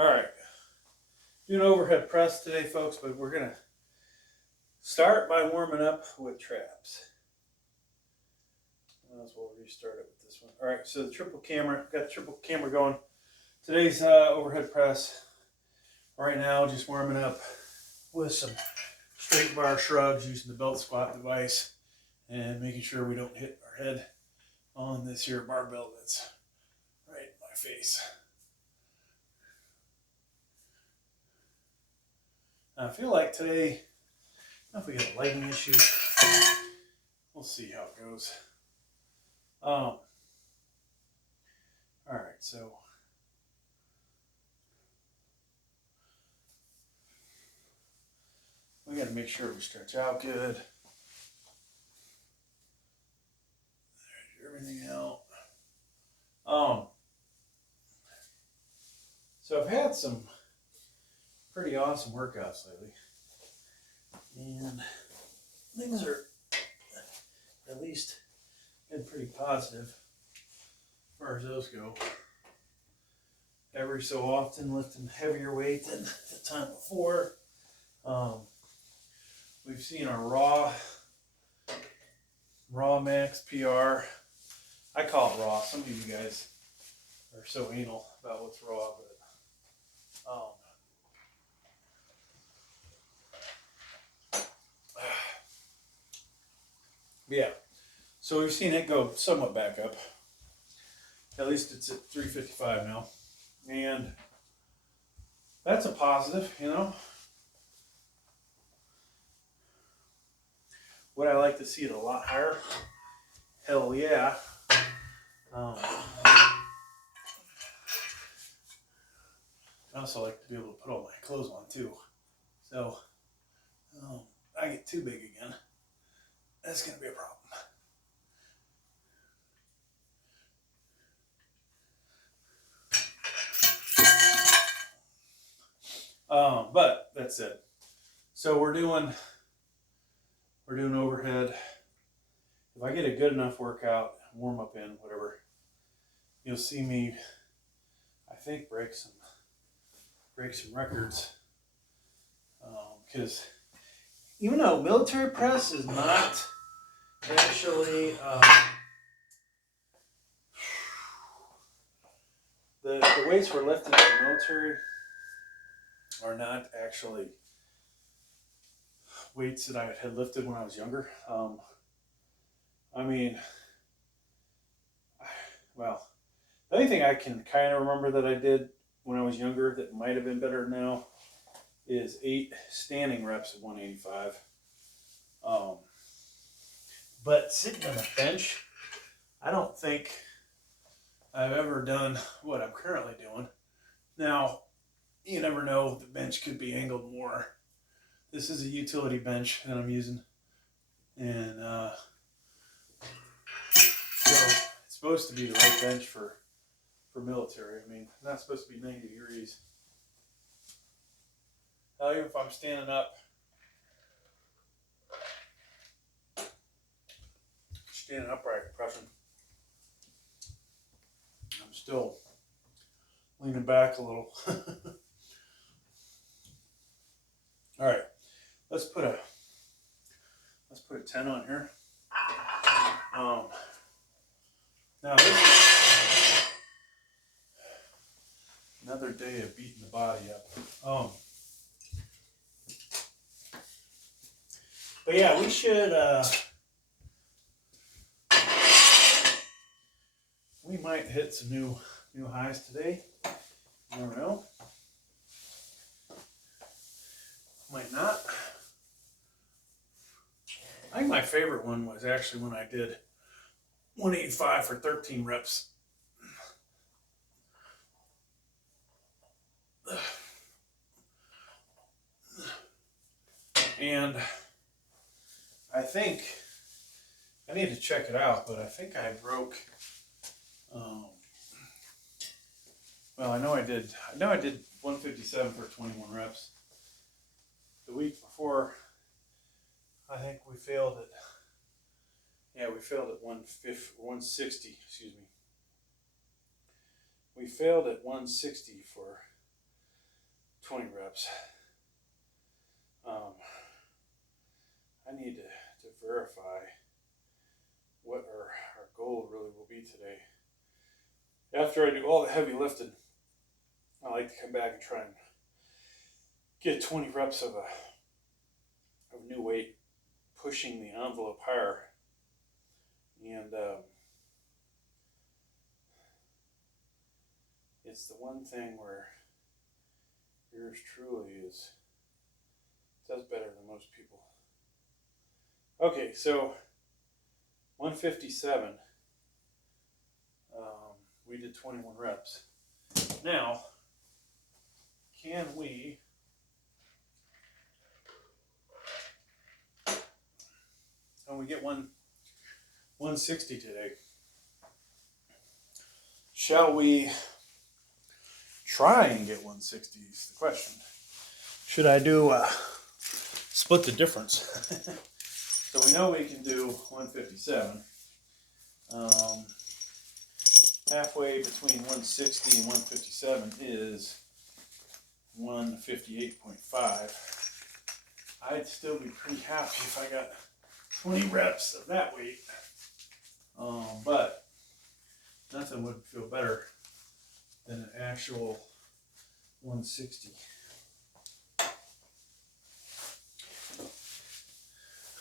All right, doing overhead press today, folks, but we're gonna start by warming up with traps. Might as well restart it with this one. All right, so the triple camera, got the triple camera going. Today's overhead press. Right now, just warming up with some straight bar shrugs using the belt squat device and making sure we don't hit our head on this here barbell that's right in my face. Now, I feel like today, I don't know if we got a lighting issue. We'll see how it goes. All right, so we got to make sure we stretch out good. There's everything out. So I've had some pretty awesome workouts lately, and things are at least been pretty positive as far as those go. Every so often lifting heavier weight than the time before. We've seen our raw max PR. I call it raw. Some of you guys are so anal about what's raw, but yeah. So we've seen it go somewhat back up. At least it's at 355 now, and that's a positive, you know. Would I like to see it a lot higher? Hell yeah. I also like to be able to put all my clothes on too. So I get too big again, that's going to be a problem. But that's it. So we're doing overhead. If I get a good enough workout, warm up in, whatever, you'll see me, I think, break some records. Because even though military press is not actually the weights we're lifting in the military are not actually weights that I had lifted when I was younger. I mean, well, the only thing I can kind of remember that I did when I was younger that might have been better now is 8 standing reps of 185. But sitting on a bench, I don't think I've ever done what I'm currently doing. Now, you never know, the bench could be angled more. This is a utility bench that I'm using, and so it's supposed to be the right bench for military. I mean, it's not supposed to be 90 degrees. Even if I'm standing up, upright, pressing, I'm still leaning back a little. All right, let's put a 10 on here. Now this is another day of beating the body up. But yeah, we should. We might hit some new highs today. You never know. Might not. I think my favorite one was actually when I did 185 for 13 reps. And I think I need to check it out, but I think I broke. Well, I know I did 157 for 21 reps. The week before, I think we failed at. Yeah, we failed at 160. Excuse me. We failed at 160 for 20 reps. I need to verify what our goal really will be today. After I do all the heavy lifting, I like to come back and try and get 20 reps of new weight, pushing the envelope higher. And it's the one thing where yours truly does better than most people. Okay, so 157, we did 21 reps. Now, can we get 160 today? Shall we try and get 160 is the question. Should I do split the difference? So we know we can do 157. Halfway between 160 and 157 is 158.5. I'd still be pretty happy if I got 20 reps of that weight. But nothing would feel better than an actual 160.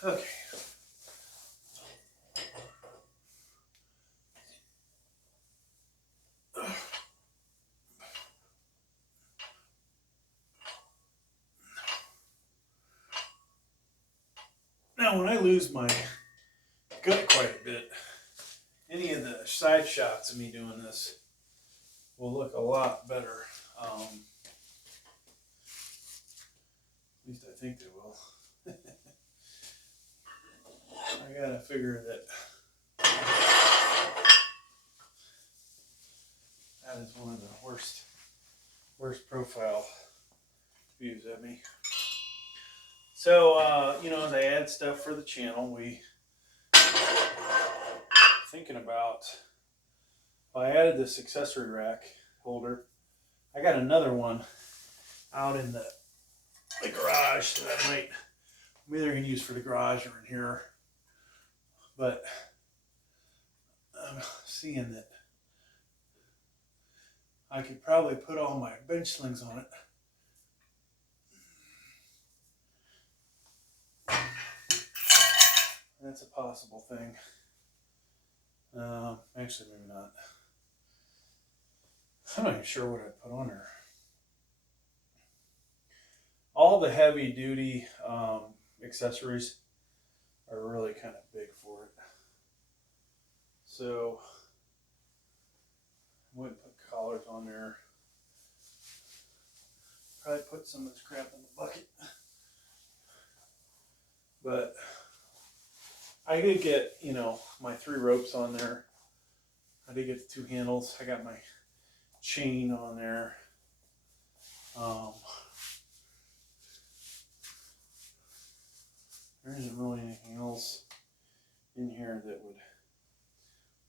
Okay. Now, when I lose my gut quite a bit, any of the side shots of me doing this will look a lot better. At least I think they will. I gotta figure that is one of the worst profile views of me. So, as I add stuff for the channel, we thinking about, I added this accessory rack holder. I got another one out in the garage that I might either can use for the garage or in here. But I'm seeing that I could probably put all my bench slings on it. That's a possible thing. Actually, maybe not. I'm not even sure what I'd put on there. All the heavy duty accessories are really kind of big for it. So I wouldn't put collars on there. Probably put some of this crap in the bucket. But I did get, my 3 ropes on there. I did get the 2 handles. I got my chain on there. There isn't really anything else in here that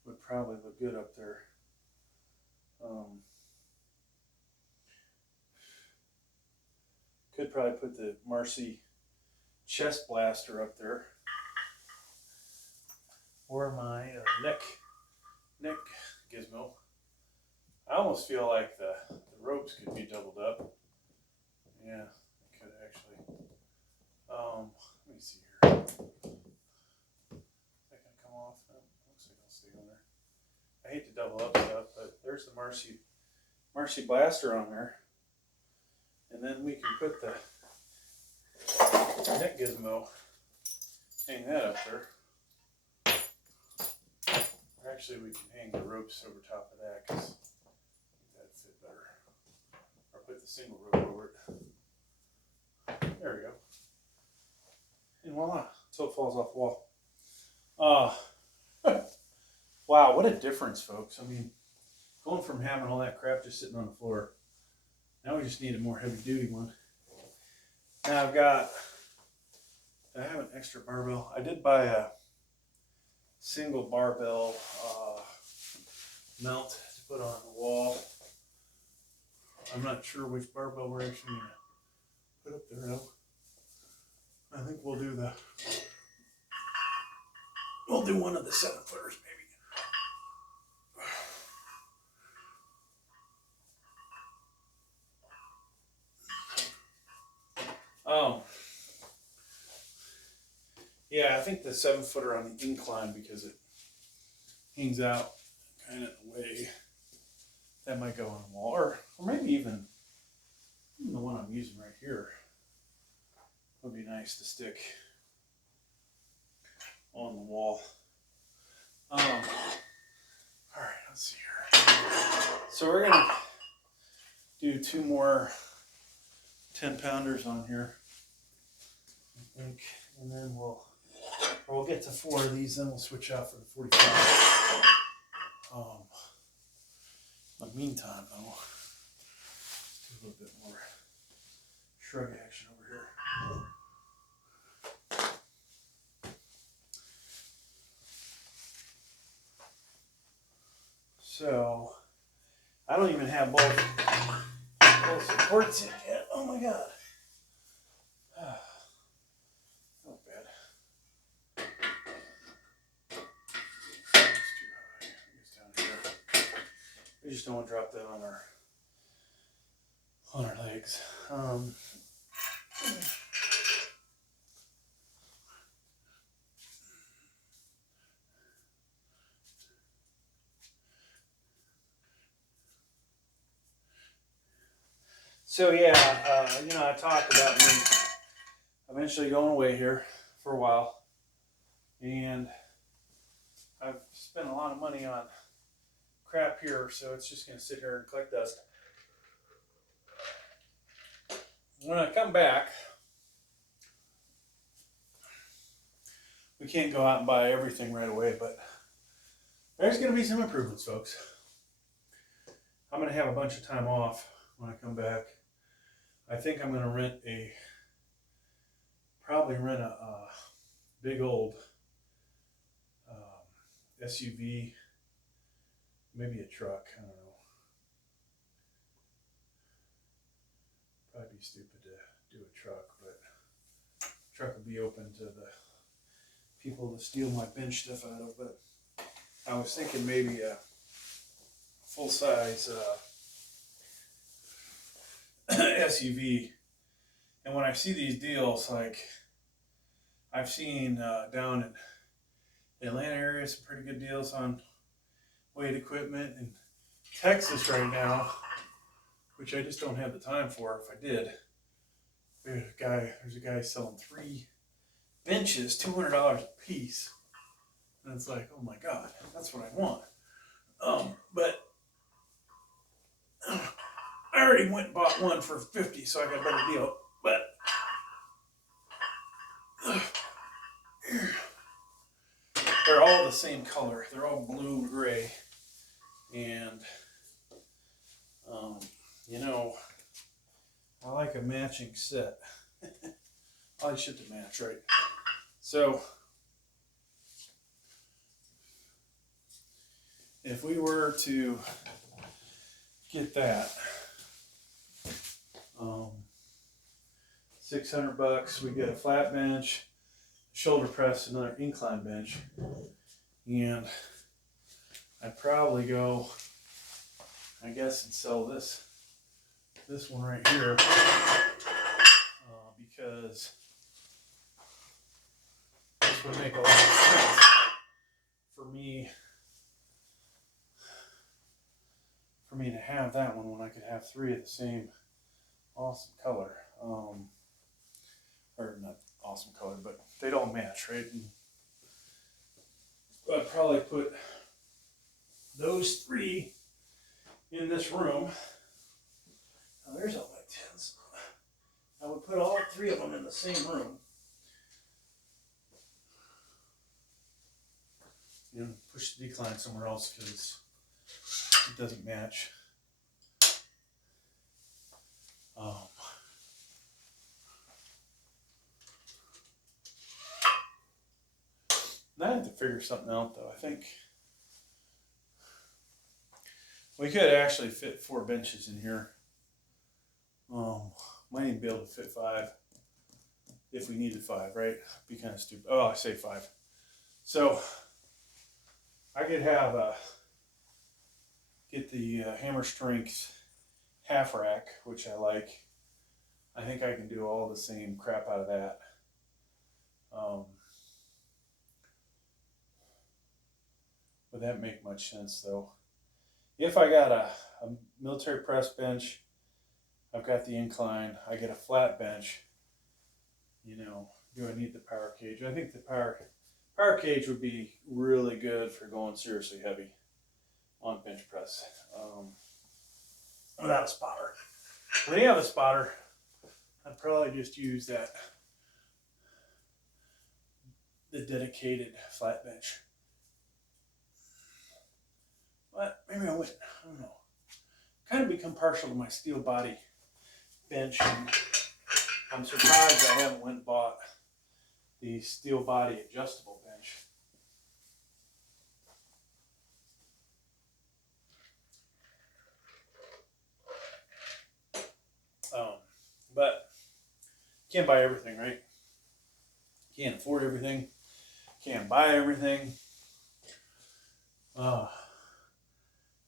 would probably look good up there. Could probably put the Marcy chest blaster up there, or my neck gizmo. I almost feel like the ropes could be doubled up. Yeah, it could actually. Let me see here. Is that gonna come off? No, looks like it'll stay on there. I hate to double up stuff, but there's the Marcy blaster on there. And then we can put the neck gizmo, hang that up there. Actually, we can hang the ropes over top of that because that'd fit better. Or put the single rope over it. There we go. And voila, so it falls off the wall. Wow, what a difference, folks. I mean, going from having all that crap just sitting on the floor, now we just need a more heavy duty one. Now I have an extra barbell. I did buy a single barbell mount to put on the wall. I'm not sure which barbell we're actually going to put up there though. I think we'll do one of the 7-footers maybe. Yeah, I think the 7-footer on the incline, because it hangs out kind of in the way, that might go on the wall, or maybe even the one I'm using right here would be nice to stick on the wall. All right, let's see here. So we're gonna do 2 more 10-pounders on here, I think, and then we'll get to 4 of these, then we'll switch out for the 45. In the meantime, though, let's do a little bit more shrug action over here. So, I don't even have both supports in yet. Oh my god. Not bad. It's too high. It's down here. We just don't want to drop that on our legs. So yeah, I talked about me eventually going away here for a while, and I've spent a lot of money on crap here, so it's just going to sit here and collect dust. When I come back, we can't go out and buy everything right away, but there's going to be some improvements, folks. I'm going to have a bunch of time off when I come back. I think I'm going to probably rent a big old SUV, maybe a truck, I don't know. Probably be stupid to do a truck, but truck will be open to the people to steal my bench stuff out of. But I was thinking maybe a full-size SUV. And when I see these deals, like I've seen down in the Atlanta area, some pretty good deals on weight equipment. In Texas right now, which I just don't have the time for. If I did, there's a guy selling 3 benches, $200 a piece, and it's like, oh my god, that's what I want. But I already went and bought one for $50, so I got a better deal. But they're all the same color. They're all blue gray, and I like a matching set. I like shit to match, right? So if we were to get that, $600, we get a flat bench, shoulder press, another incline bench, and I'd probably go, I guess, and sell this one right here, because this would make a lot of sense for me to have that one when I could have 3 of the same awesome color. Or not awesome color, but they don't match, right? And I'd probably put those 3 in this room. Now there's all my tins. I would put all 3 of them in the same room. Push the decline somewhere else because it doesn't match. I have to figure something out, though. I think we could actually fit 4 benches in here Might even be able to fit 5 if we needed 5, right? Be kind of stupid. Oh, I say 5. So I could have get the Hammer Strength half rack, which I like. I think I can do all the same crap out of that. Would that make much sense though? If I got a military press bench, I've got the incline, I get a flat bench, you know, do I need the power cage? I think the power cage would be really good for going seriously heavy on bench press without a spotter. When you have a spotter, I'd probably just use the dedicated flat bench. But maybe I wouldn't. I don't know. Kind of become partial to my steel body bench. And I'm surprised I haven't went and bought the steel body adjustable bench. But can't buy everything, right? Can't afford everything. Can't buy everything. And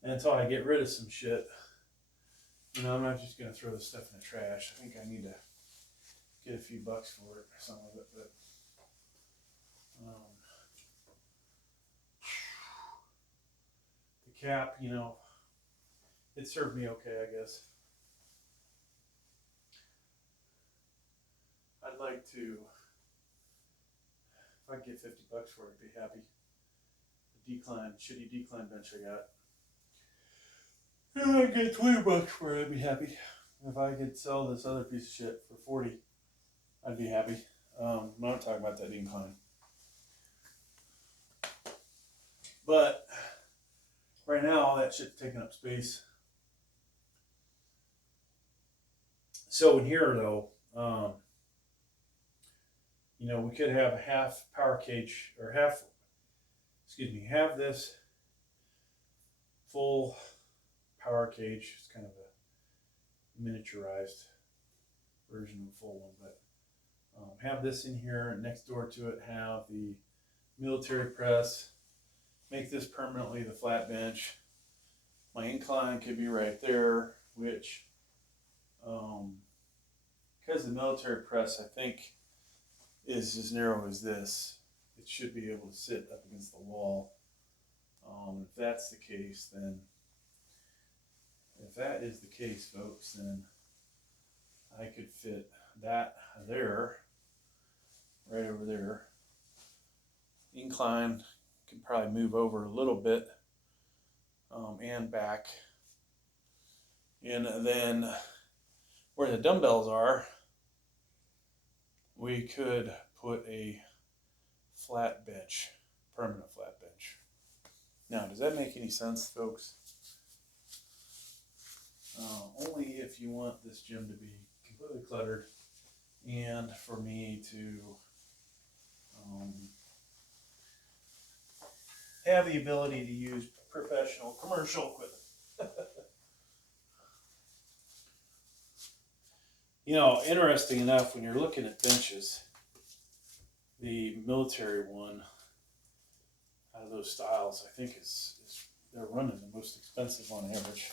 until I get rid of some shit, you know, I'm not just gonna throw this stuff in the trash. I think I need to get a few bucks for it, some of it, but the cap, you know, it served me okay, I guess. I'd like to, if I could get 50 bucks for it, I'd be happy. The shitty decline bench I got. If I could get 20 bucks for it, I'd be happy. If I could sell this other piece of shit for 40, I'd be happy. I'm not talking about that incline. But right now, all that shit's taking up space. So in here, though, you know, we could have a half power cage, or have this full power cage. It's kind of a miniaturized version of the full one, but have this in here, and next door to it have the military press. Make this permanently the flat bench. My incline could be right there, which because the military press, I think, is as narrow as this, it should be able to sit up against the wall. If that's the case, then if that is the case, folks, then I could fit that there, right over there. Incline could probably move over a little bit and back. And then where the dumbbells are, we could put a flat bench, permanent flat bench. Now, does that make any sense, folks? Only if you want this gym to be completely cluttered and for me to have the ability to use professional commercial equipment. You know, interesting enough, when you're looking at benches, the military one out of those styles, I think is they're running the most expensive on average.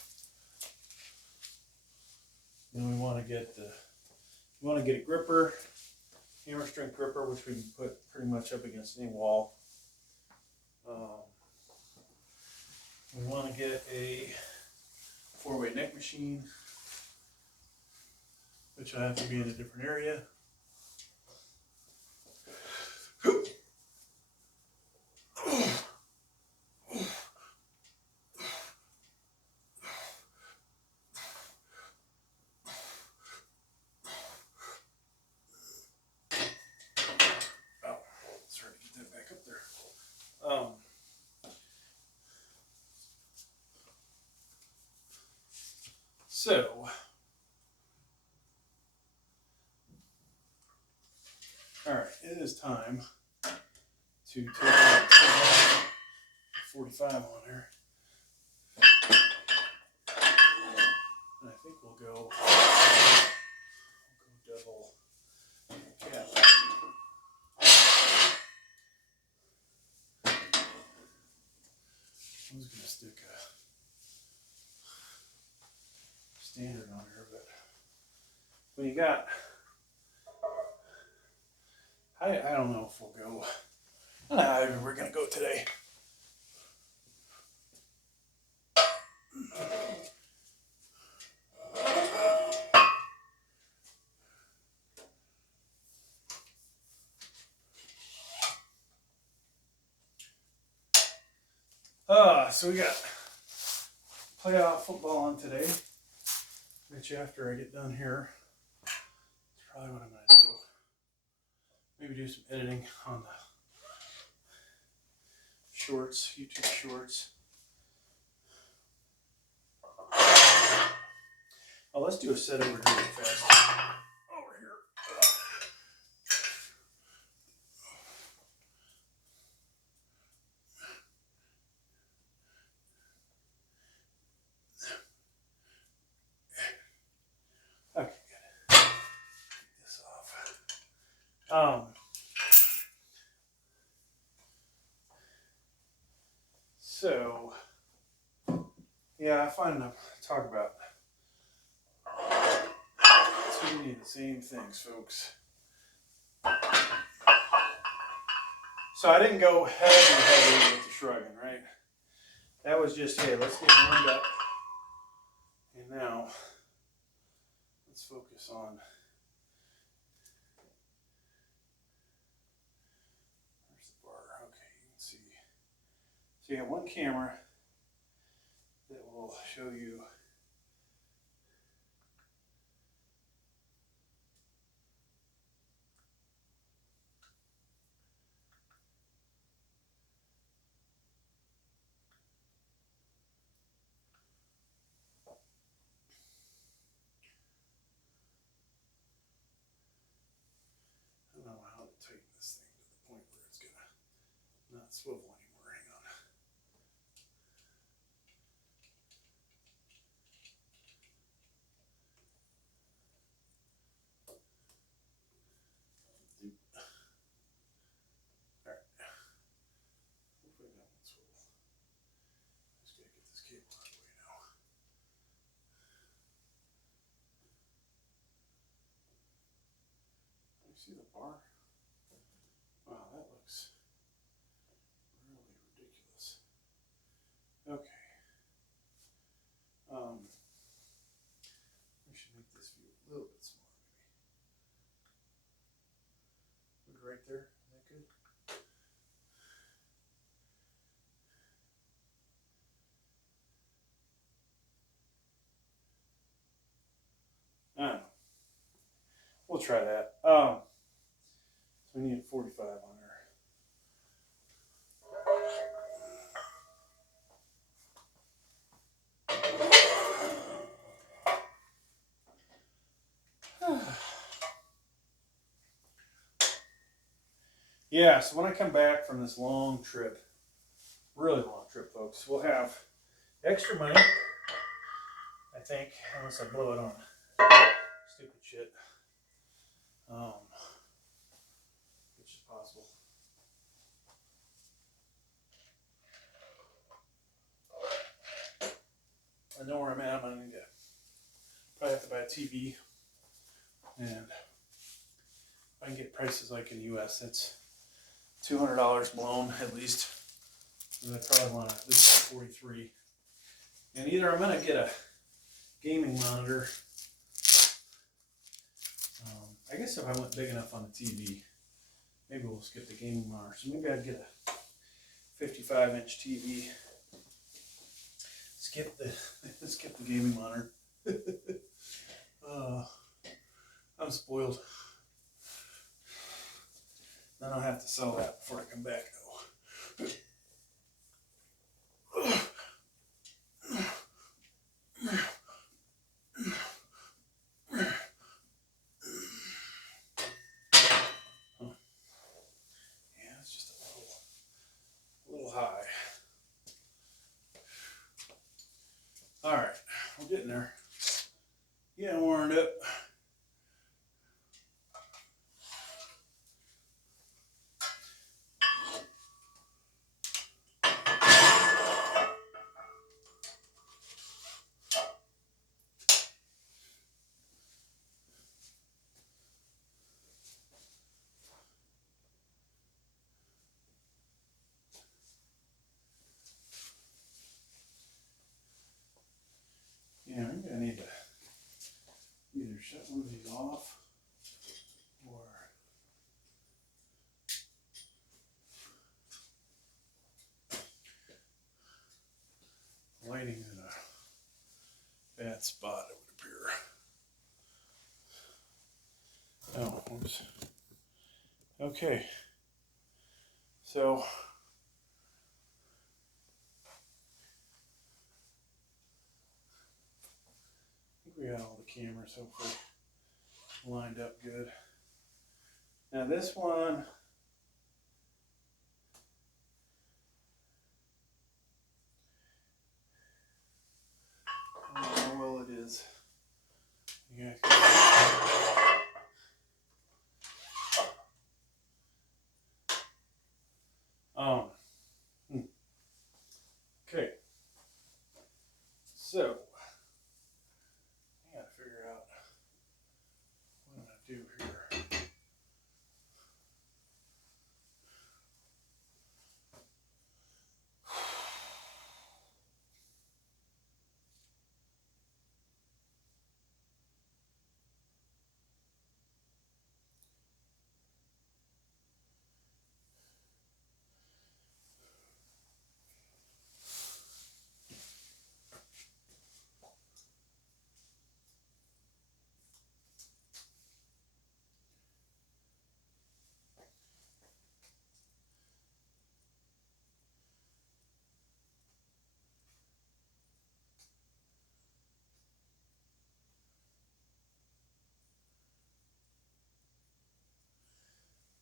Then we want to get a gripper, hammer strength gripper, which we can put pretty much up against any wall. We want to get a 4-way neck machine, which I have to be in a different area. So, all right, it is time to take out 45 on there. And I think we'll go stick a standard on here, but when you got, I don't know if we'll go, I don't know how we're going to go today. So we got playoff football on today, which after I get done here, that's probably what I'm going to do. Maybe do some editing on the shorts, YouTube shorts. Oh, let's do a set over here fast. Over here. Okay, good. Get this off. So, yeah, I find enough to talk about too many of the same things, folks. So I didn't go heavy with the shrugging, right? That was just, hey, let's get warmed up. And now, let's focus on, where's the bar? Okay, you can see. So you have one camera that will show you I don't know how to tighten this thing to the point where it's gonna not swivel anymore. Hang on. Alright. Hopefully that won't swivel. Just gotta get this cable out of the way now. You see the bar? Wow, that looks really ridiculous. Okay. We should make this view a little bit smaller, maybe. Look right there. Is that good? I don't know. We'll try that. So we need 45 on there. Yeah, so when I come back from this long trip, really long trip, folks, we'll have extra money, I think, unless I blow it on stupid shit, which is possible. I know where I'm at. I'm gonna need to probably have to buy a TV, and if I can get prices like in the US, that's $200 blown at least. And I probably want at least 43. And either I'm gonna get a gaming monitor. I guess if I went big enough on the TV, maybe we'll skip the gaming monitor. So maybe I'd get a 55-inch TV. Skip the gaming monitor. I'm spoiled. Then I'll have to sell that before I come back, though. Yeah, it's just a little high. All right, we're getting there. Getting warmed up. Should I move these off? Or lighting's in a bad spot, it would appear. Oh, oops. Okay. So I think we got all the cameras hopefully lined up good. Now this one, I don't know how well it is. You guys okay. So I gotta figure out what I'm gonna do here.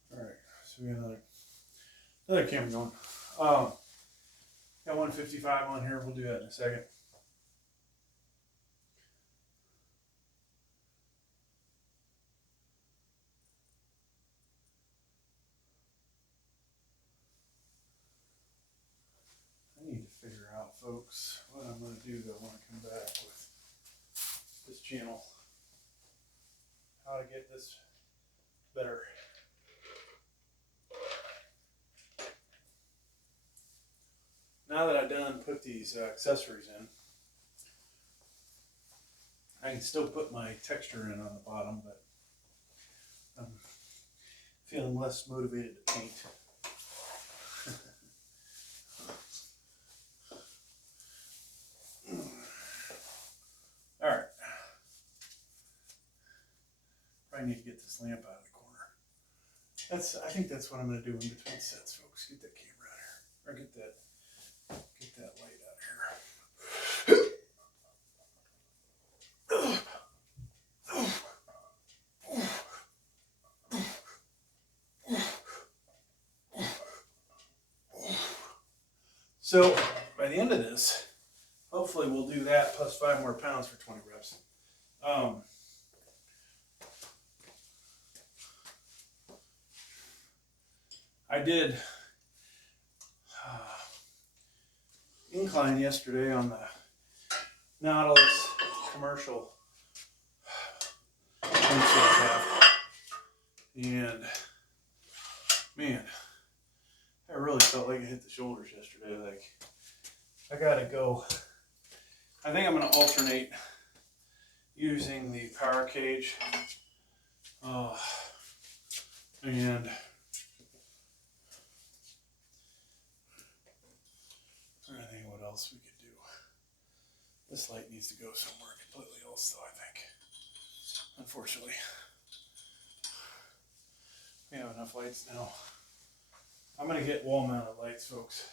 All right, so we got another camera going. Got 155 on here. We'll do that in a second. I need to figure out, folks, what I'm going to do though when I come back with this channel. How to get this better. Now that I've done put these accessories in, I can still put my texture in on the bottom, but I'm feeling less motivated to paint. All right. Probably need to get this lamp out of the corner. I think that's what I'm going to do in between sets, folks. Get that camera out here, or get that light out here. So by the end of this, hopefully we'll do that plus 5 more pounds for 20 reps. I did incline yesterday on the Nautilus commercial and man, I really felt like I hit the shoulders yesterday. Like I gotta go. I think I'm gonna alternate using the power cage and I'm trying to think what else we could do. This light needs to go somewhere completely else though, I think. Unfortunately. We have enough lights now. I'm going to get wall mounted lights, folks.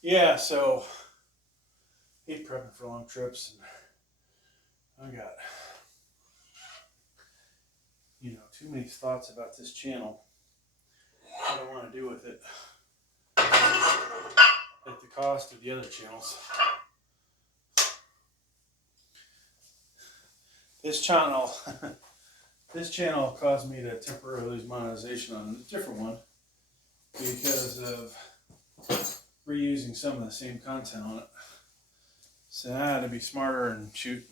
Yeah, so hate prepping for long trips, and I got, you know, too many thoughts about this channel. What I want to do with it at the cost of the other channels. This channel, this channel caused me to temporarily lose monetization on a different one because of reusing some of the same content on it. So I had to be smarter and shoot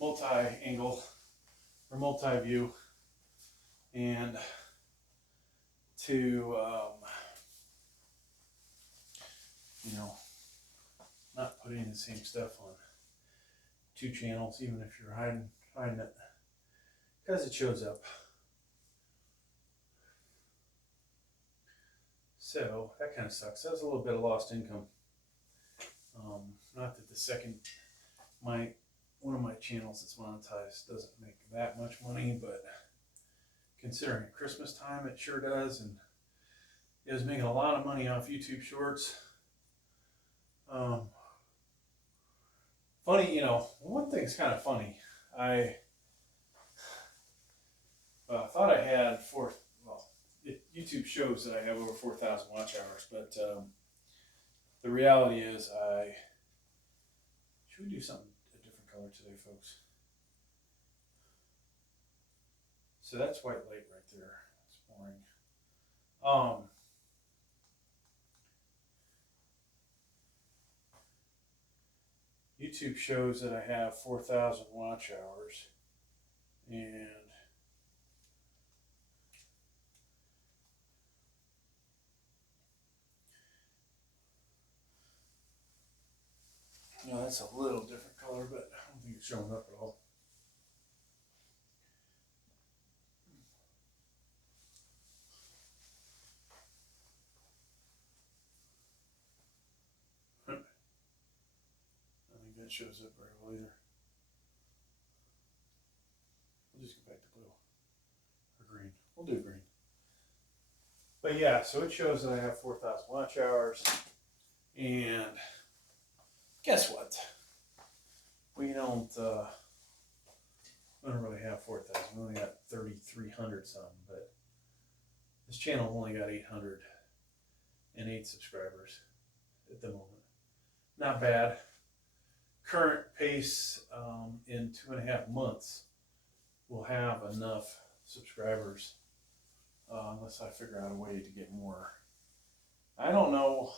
multi-angle or multi-view, and to you know, not putting the same stuff on two channels, even if you're hiding it, because it shows up. So that kind of sucks. That was a little bit of lost income. Not that the second one of my channels that's monetized doesn't make that much money, but considering Christmas time, it sure does. And it was making a lot of money off YouTube Shorts. Funny, you know, one thing's kind of funny. I thought I had YouTube shows that I have over 4,000 watch hours, but the reality is should we do something a different color today, folks? So that's white light right there. It's boring. YouTube shows that I have 4,000 watch hours, and no, that's a little different color, but I don't think it's showing up at all. I think that shows up very well either. We'll just go back to blue or green. We'll do green. But yeah, so it shows that I have 4,000 watch hours, and guess what? We don't really have 4,000. We only got 3,300 something, but this channel only got 808 subscribers at the moment. Not bad. Current pace in 2.5 months, we'll have enough subscribers, unless I figure out a way to get more. I don't know.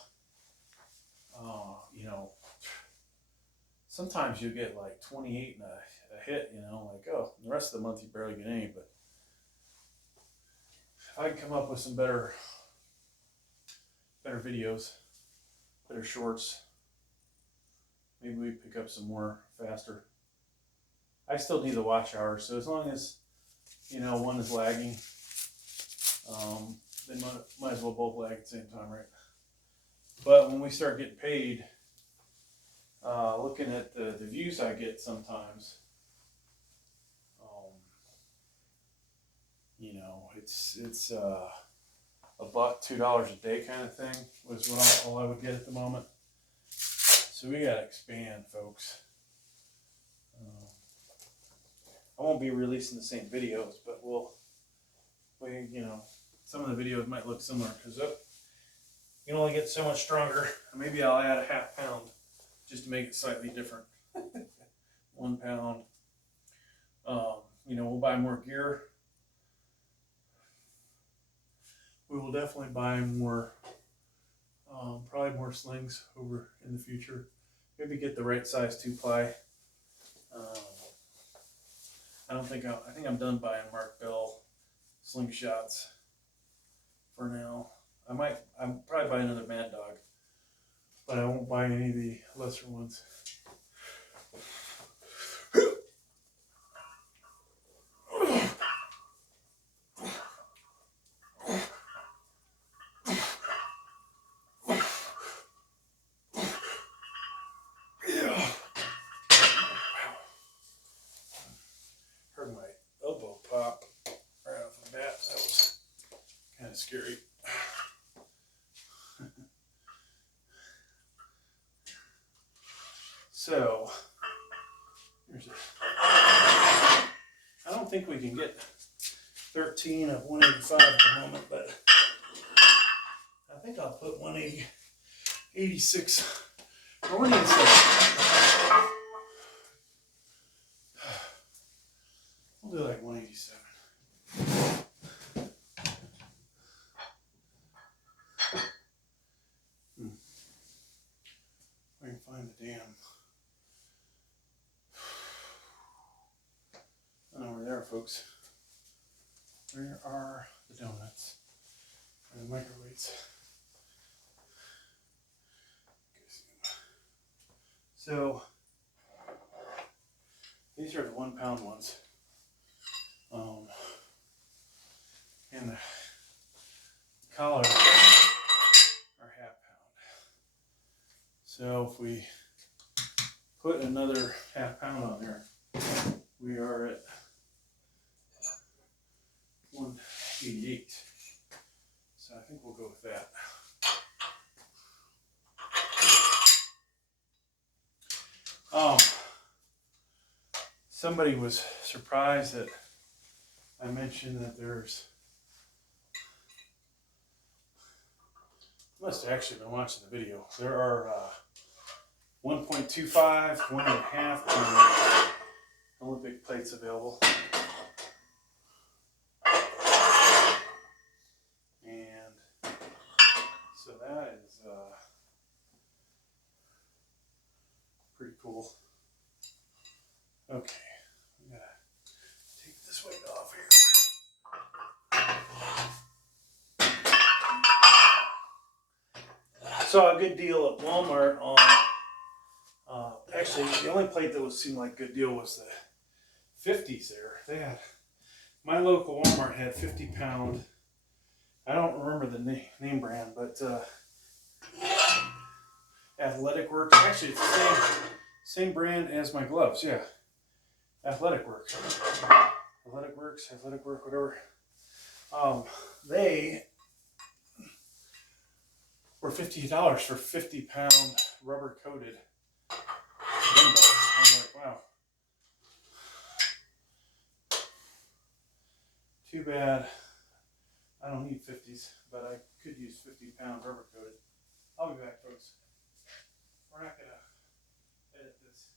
You know, sometimes you get like 28 in a hit, you know, like, oh, the rest of the month you barely get any. But if I can come up with some better videos, better shorts, maybe we pick up some more faster. I still need the watch hours, so as long as, you know, one is lagging, they might as well both lag at the same time, right? But when we start getting paid, looking at the views I get sometimes, you know, it's $1, $2 a day kind of thing was what all I would get at the moment. So we gotta expand, folks. I won't be releasing the same videos, but you know, some of the videos might look similar because you can only get so much stronger. Maybe I'll add a ½ pound just to make it slightly different. 1 pound. You know, we'll buy more gear. We will definitely buy more, probably more slings over in the future. Maybe get the right size 2-ply. I think I'm done buying Mark Bell slingshots for now. I'm probably buy another Mad Dog, but I won't buy any of the lesser ones. Heard my elbow pop right off the bat. That was kind of scary. So, here's it. I don't think we can get 13 of 185 at the moment, but I think I'll put 186 or 187. We'll do like 187. I can find the damn. And over there, folks. Where are the donuts and the microwaves? So these are the 1 pound ones. And the collars are half pound. So if we put another half pound on there, we are at 188. So I think we'll go with that. Somebody was surprised that I mentioned that there's, must have actually been watching the video. There are 1.25, 1.5 pound Olympic plates available. And so that is pretty cool. Okay, we gotta take this weight off here. Saw a good deal at Walmart on, actually the only plate that seemed like a good deal was the 50s there. They had, my local Walmart had 50 pound, I don't remember the name brand, but Athletic Works. Actually, it's the same brand as my gloves. Yeah, Athletic Works, whatever. They were $50 for 50 pound rubber coated dumbbells. I was like, wow. Too bad I don't need 50s, but I could use 50 pound rubber coated. I'll be back, folks. We're not gonna edit this.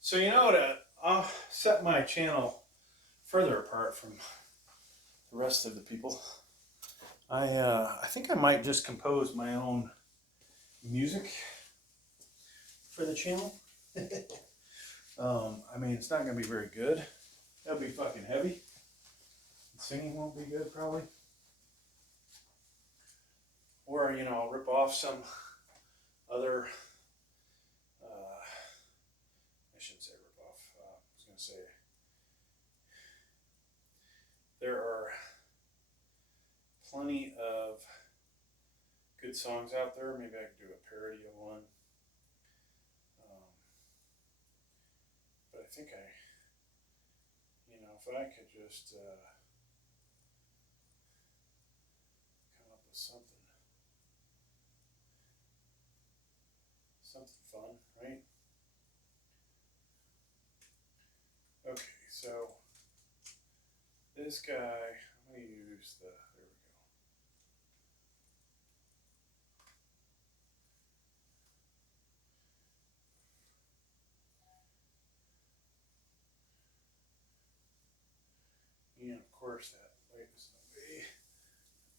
So you know, to set my channel further apart from the rest of the people, I think I might just compose my own music for the channel. I mean, it's not going to be very good. That'll be fucking heavy. The singing won't be good, probably. Or, you know, I'll rip off some other, I shouldn't say rip off, I was going to say? There are plenty of good songs out there. Maybe I could do a parody of one. But I think if I could just come up with something fun, right? Okay, so this guy, I'm going to use there we go. And of course that light is in the way,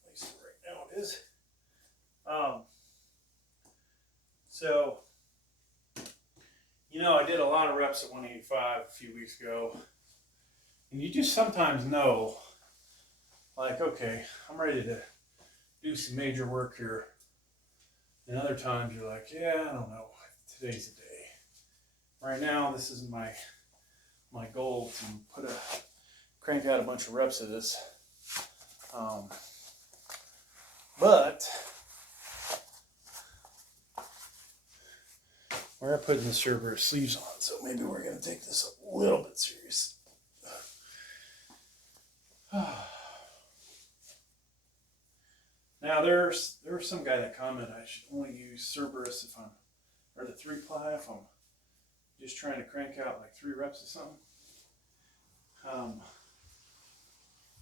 at least right now it is. So, I did a lot of reps at 185 a few weeks ago, and you just sometimes know, like, okay, I'm ready to do some major work here, and other times you're like, yeah, I don't know, today's the day. Right now, this isn't my goal to crank out a bunch of reps of this, but we're putting the Cerberus sleeves on, so maybe we're going to take this a little bit serious. Now there was some guy that commented I should only use Cerberus or the 3-ply if I'm just trying to crank out like 3 reps or something.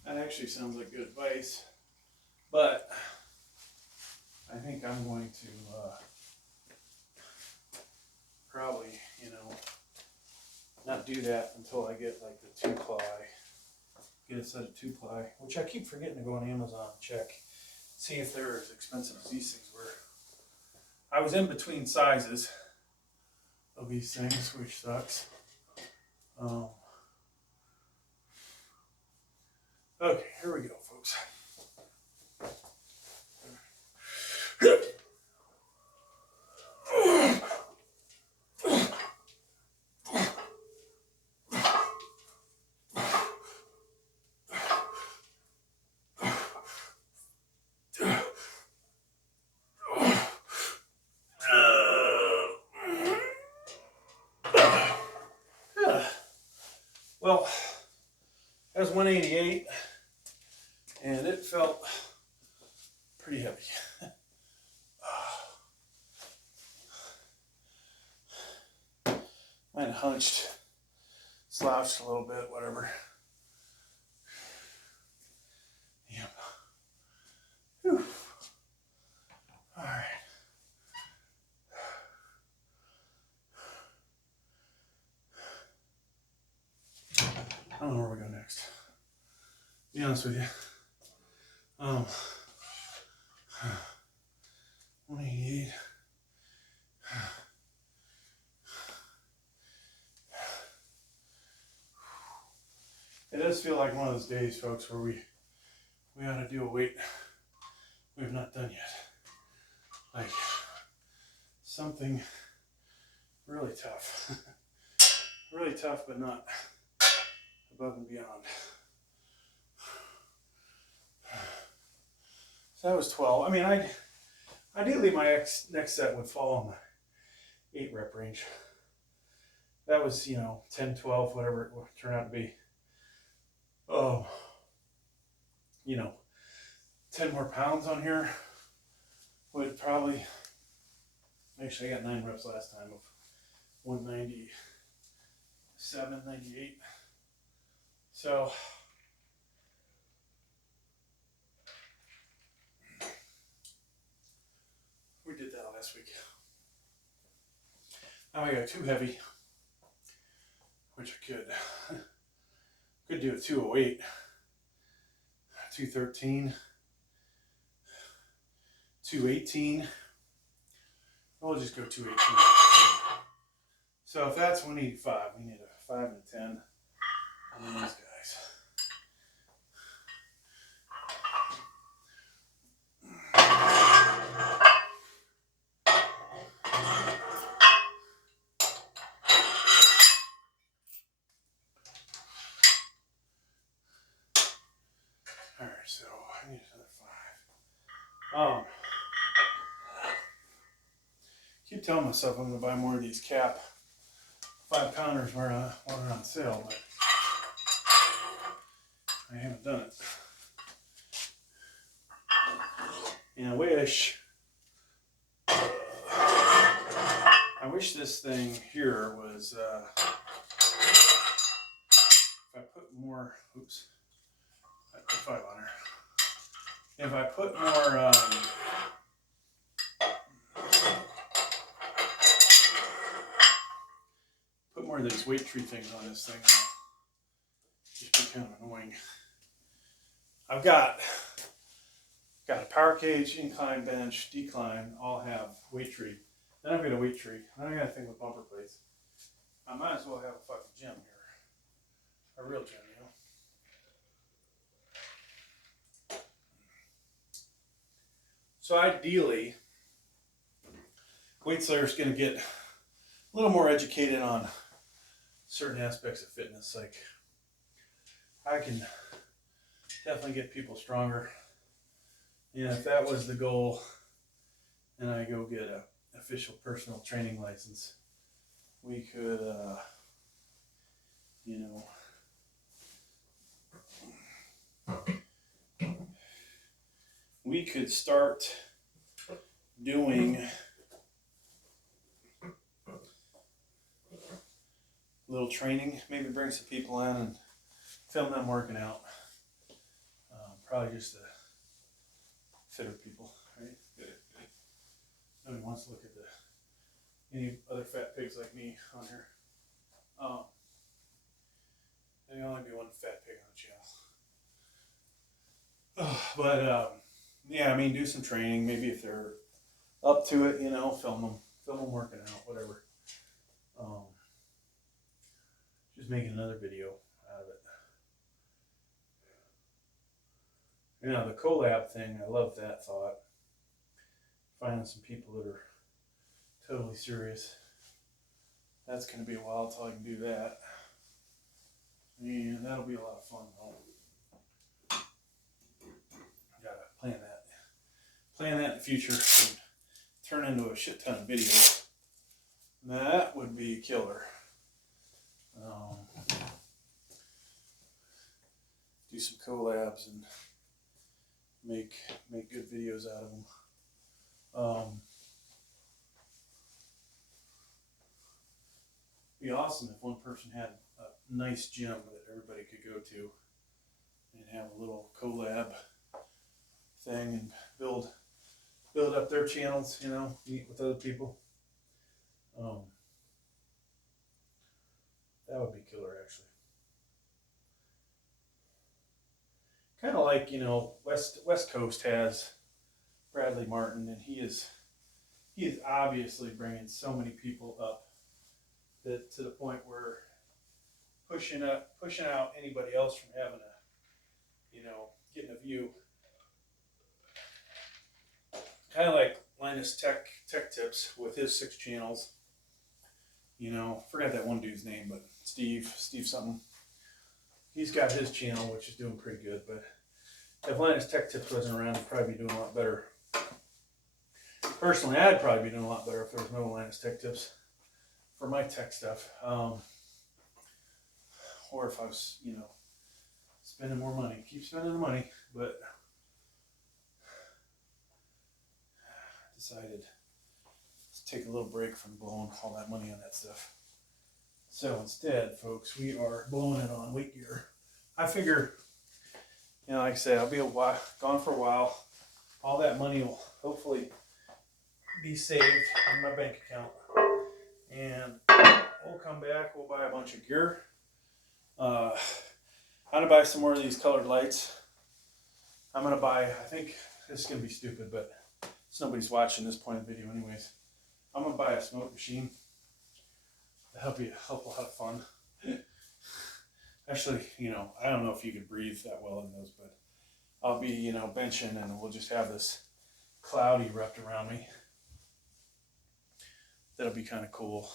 That actually sounds like good advice, but I think I'm going to probably, not do that until I get like the 2-ply, get a set of 2-ply, which I keep forgetting to go on Amazon and check, see if they're as expensive as these things were. I was in between sizes of these things, which sucks. Okay, here we go, folks. Well, that was 188, and it felt pretty heavy. Might have hunched, slouched a little bit, whatever. Yep. Whew. All right. I don't know where we go next. To be honest with you. 188. It does feel like one of those days, folks, where we ought to do a weight we have not done yet. Like something really tough. Really tough, but not above and beyond. So that was 12. I mean, ideally my next set would fall in the 8 rep range. That was, 10, 12, whatever it would turn out to be. Oh, 10 more pounds on here would probably, actually I got 9 reps last time of 197, 98. So, we did that last week. Now I got too heavy, which I could do a 208, 213, 218. We'll just go 218. So if that's 185, we need a 5 and a 10 on these guys. Keep telling myself I'm going to buy more of these cap 5-pounders when they're on sale, but I haven't done it. And I wish this thing here was, if I put more, oops, I put 5 on her. If I put more, of these weight tree things on this thing, it'll just be kind of annoying. I've got a power cage, incline, bench, decline, all have weight tree. Then I've got a weight tree. Then I got a thing with bumper plates. I might as well have a fucking gym here. A real gym, you know? So ideally, Weight Slayer's going to get a little more educated on certain aspects of fitness. Like, I can definitely get people stronger. And if that was the goal, and I go get an official personal training license, we could, you know, we could start doing little training, maybe bring some people in and film them working out. Probably just the fitter people, right? Nobody wants to look at any other fat pigs like me on here. There'll only be one fat pig on the channel. But yeah, I mean, do some training. Maybe if they're up to it, you know, film them working out, whatever. Just making another video out of it. You know, the collab thing, I love that thought. Finding some people that are totally serious. That's going to be a while until I can do that. And that'll be a lot of fun, though. Gotta plan that. Plan that in the future and turn into a shit ton of videos. That would be a killer. Do some collabs and make good videos out of them. Be awesome if one person had a nice gym that everybody could go to and have a little collab thing and build up their channels, you know, meet with other people. That would be killer, actually. Kind of like, you know, West Coast has Bradley Martin, and he is obviously bringing so many people up that to the point where pushing out anybody else from having getting a view. Kind of like Linus Tech Tips with his 6 channels. You know, forgot that one dude's name, but Steve something. He's got his channel, which is doing pretty good, but if Linus Tech Tips wasn't around, he'd probably be doing a lot better. Personally, I'd probably be doing a lot better if there was no Linus Tech Tips for my tech stuff. Or if I was, you know, spending more money. Keep spending the money, but decided to take a little break from blowing all that money on that stuff. So instead, folks, we are blowing it on weight gear. I figure, you know, like I say, I'll be gone for a while. All that money will hopefully be saved in my bank account. And we'll come back, we'll buy a bunch of gear. I'm going to buy some more of these colored lights. I'm going to buy, I think this is going to be stupid, but nobody's watching this point of the video anyways. I'm going to buy a smoke machine. That'll be a lot of fun. Actually, you know, I don't know if you could breathe that well in those, but I'll be, you know, benching and we'll just have this cloud erupt around me. That'll be kind of cool.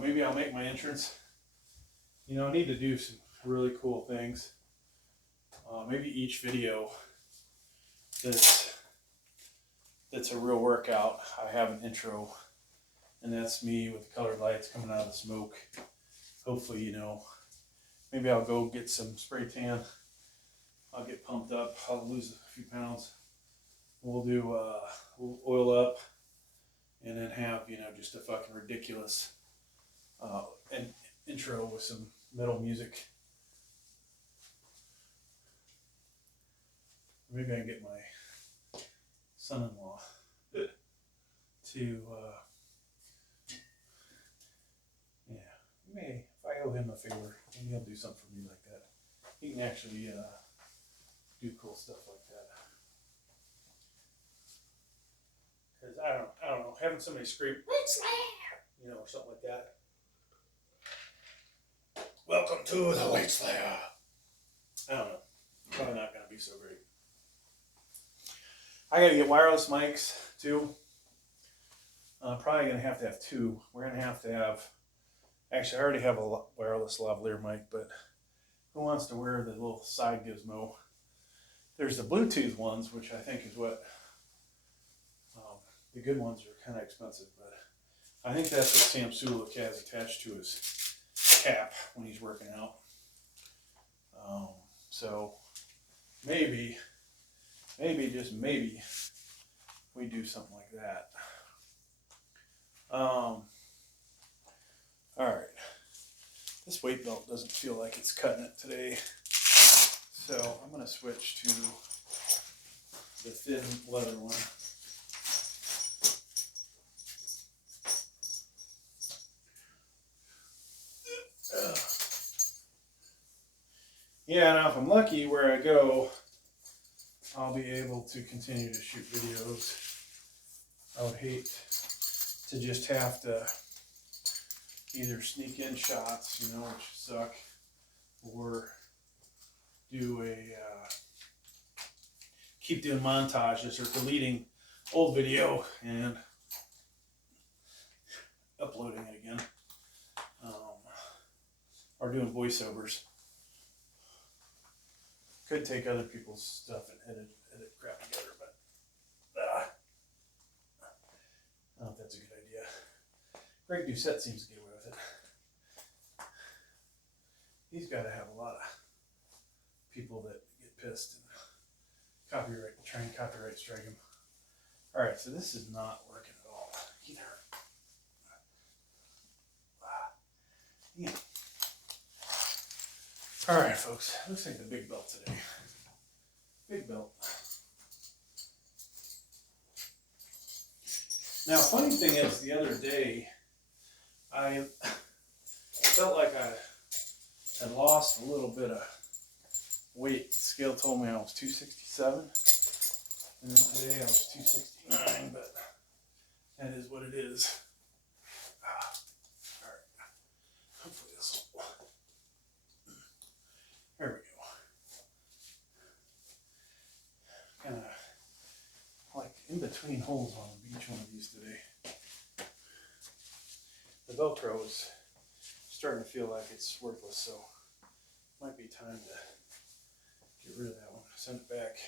Maybe I'll make my entrance. You know, I need to do some really cool things. Maybe each video that's a real workout. I have an intro, and that's me with the colored lights coming out of the smoke. Hopefully, you know, maybe I'll go get some spray tan. I'll get pumped up. I'll lose a few pounds. We'll do we'll oil up, and then have, you know, just a fucking ridiculous an intro with some metal music. Maybe I can get my son-in-law to yeah, maybe if I owe him a favor, maybe he'll do something for me like that. He can actually do cool stuff like that. Because I don't know, having somebody scream, you know, or something like that. Welcome to the Weight Slayer. I don't know. Probably not going to be so great. I got to get wireless mics too. Probably going to have two. We're going to have, actually I already have a wireless lavalier mic, but who wants to wear the little side gizmo? There's the Bluetooth ones, which I think is what, the good ones are kind of expensive, but I think that's what Sam Sulek has attached to his cap when he's working out. So maybe, just maybe, we do something like that. All right. This weight belt doesn't feel like it's cutting it today. So I'm going to switch to the thin leather one. Yeah, now if I'm lucky where I go, I'll be able to continue to shoot videos. I would hate to just have to either sneak in shots, you know, which suck, or do a keep doing montages or deleting old video and uploading it again, or doing voiceovers. Could take other people's stuff and edit crap together, but I don't know if that's a good idea. Greg Doucette seems to get away with it. He's got to have a lot of people that get pissed and try and copyright strike him. All right, so this is not working at all either. Yeah. All right, folks. Looks like the big belt today. Big belt. Now, funny thing is, the other day, I felt like I had lost a little bit of weight. The scale told me I was 267, and then today I was 269, but that is what it is. All right. Hopefully this will... There we go. Kind of like in between holes on each one of these today. The Velcro is starting to feel like it's worthless, so it might be time to get rid of that one. Send it back.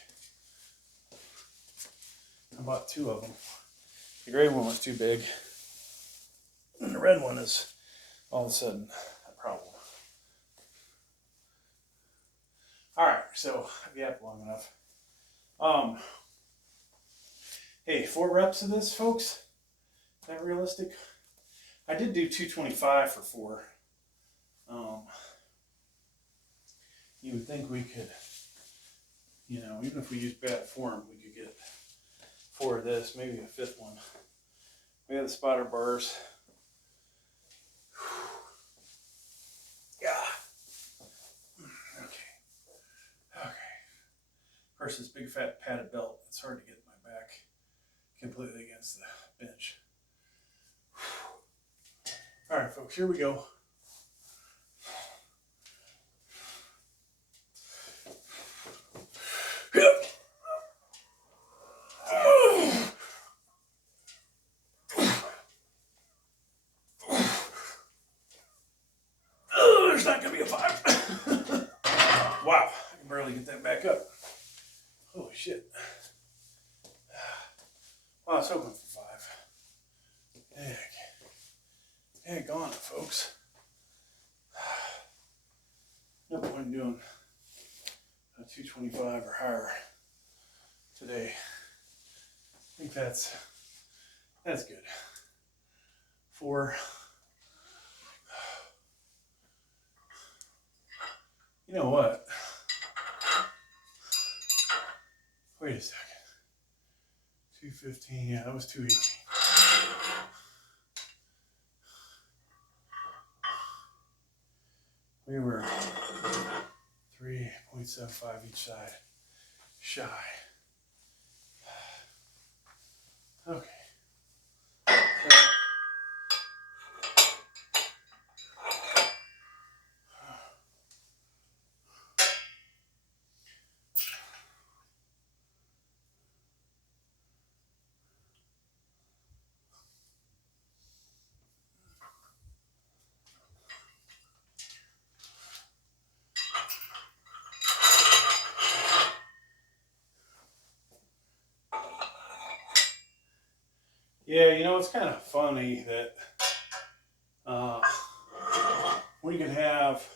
I bought two of them. The gray one was too big, and the red one is all of a sudden a problem. All right, so I've yapped long enough. Hey, 4 reps of this, folks. Is that realistic? I did do 225 for 4. You would think we could, you know, even if we use bad form, we could get 4 of this, maybe a 5th one. We have the spotter bars. Yeah. Okay. Of course, this big fat padded belt, it's hard to get my back completely against the bench. All right, folks, here we go. There's not going to be a 5. Wow, I can barely get that back up. Holy shit. Well, I was hoping for 5. Heck on it, folks. No point in doing a 225 or higher today. I think that's good. 4. You know what? Wait a second. 215, yeah, that was 218. We were 3.75 each side shy. Okay. Yeah, you know, it's kind of funny that we can have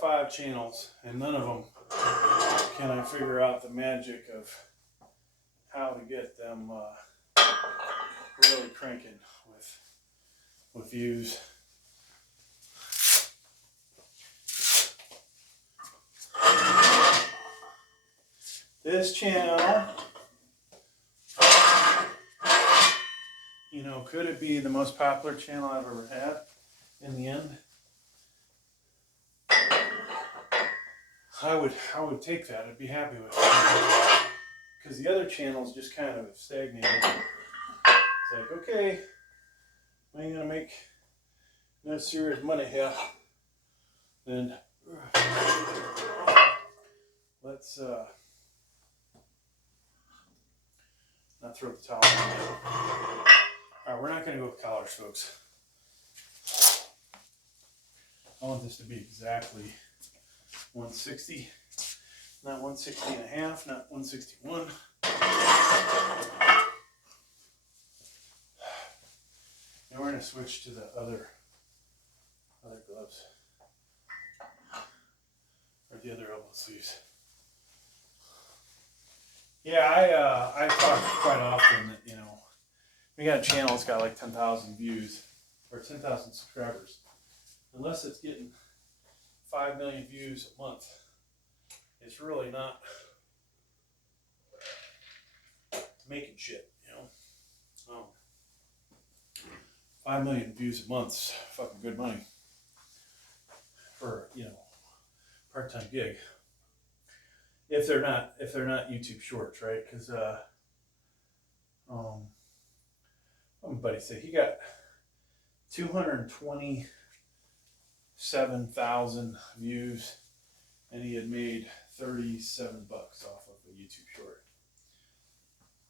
5 channels, and none of them can I figure out the magic of how to get them really cranking with views. This channel, you know, could it be the most popular channel I've ever had in the end? I would take that. I'd be happy with it. Because the other channels just kind of stagnated. It's like, okay, I ain't gonna make no serious money here. Then let's not throw the towel in. Alright, we're not gonna go with collars, folks. I want this to be exactly 160, not 160 and a half, not 161. Now we're going to switch to the other gloves, or the other elbow sleeves. Yeah, I talk quite often that, you know, we got a channel that's got like 10,000 views or 10,000 subscribers. Unless it's getting 5 million views a month, it's really not making shit, you know. 5 million views a month's fucking good money for, you know, part-time gig. If they're not YouTube Shorts, right? Because my buddy said he got 227,000 views, and he had made $37 off of a YouTube short.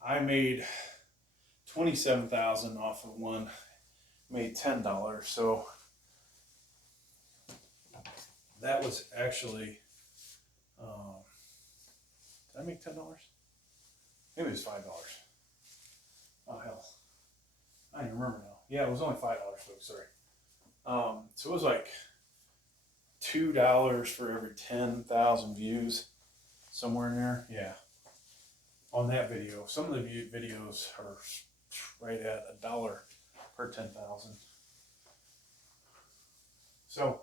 I made 27,000 off of one, made $10. So that was actually, did I make $10? Maybe it was $5. Oh hell, I don't even remember now. Yeah, it was only $5, folks. Sorry. So it was like $2 for every 10,000 views, somewhere in there. Yeah. On that video, some of the videos are right at $1 per 10,000. So